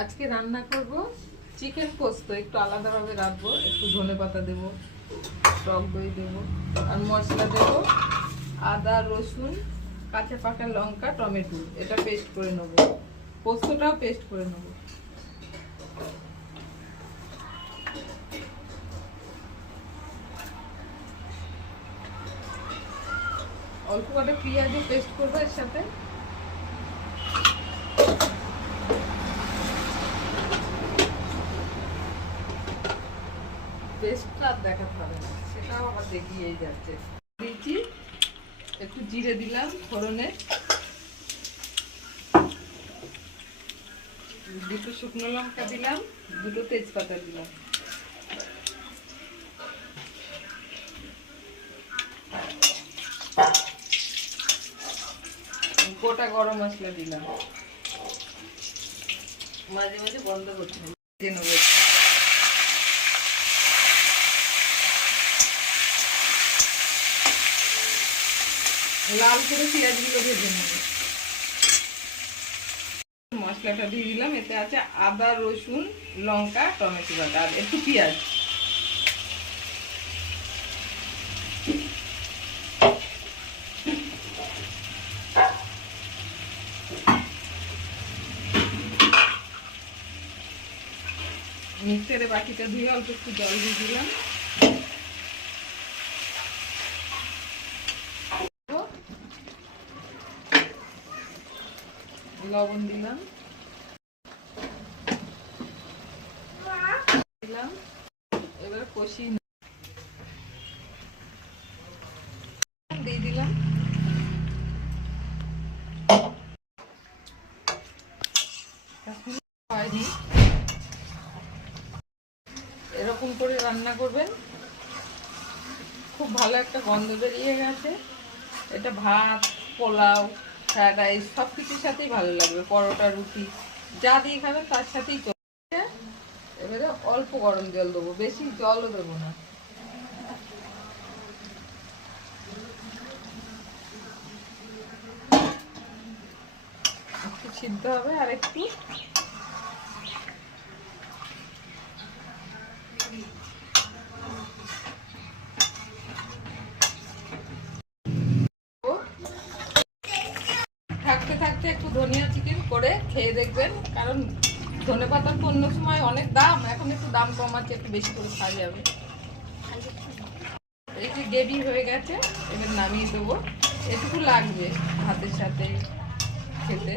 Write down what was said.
আজকে রান্না করব চিকেন পোস্ত, একটু আলাদাভাবে রাখব একটু ধনে পাতা দেবো, টক দই দেবো, আর মশলা দেবো, আদা, রসুন, কাঁচা পাকা লঙ্কা, টমেটো, এটা পেস্ট করে নেব। পোস্তটাও পেস্ট করে নেব। অল্প কটা পেঁয়াজও পেস্ট করব এর সাথে। পেস্টটা দেখাতে হবে না যাচ্ছে। একটু জিরে দিলাম দুটো শুকনো লঙ্কা দিলাম, দুটো তেজপাতা দিলাম। গোটা গরম মশলা দিলাম। মাঝে মাঝে বন্ধ করতে হবে দিয়ে নেব একটু। লাল করে পেঁয়াজগুলো ভেজে নেব। মশলাটা দিয়ে দিলাম, এতে আছে আদা, রসুন, লঙ্কা, টমেটো বাটা আর একটু পেঁয়াজ। মিক্সারে বাকিটা ধুয়ে অল্প একটু জল দিয়ে দিলাম। লবণ দিলাম। দিলাম। এবার কষি দিয়ে দিলাম। এরকম করে রান্না করবেন। খুব ভালো একটা গন্ধ বেরিয়ে গেছে। এটা ভাত, পোলাও ফ্রায়েড রাইস সব কিছুর সাথেই ভালো লাগবে, পরোটা, রুটি, যা দিয়ে খাবে তার সাথেই চলবে এবারে অল্প গরম জল দেবো, বেশি জলও দেবো না। সিদ্ধ হবে আর একটু ধনিয়া চিকেন করে খেয়ে দেখবেন, কারণ ধনে পাতার তো অন্য সময় অনেক দাম, এখন একটু দাম কম আছে, একটু বেশি করে খাওয়া যাবে। এই যে গ্রেভি হয়ে গেছে, এবার নামিয়ে দেবো। এটুকু লাগবে ভাতের সাথে খেতে।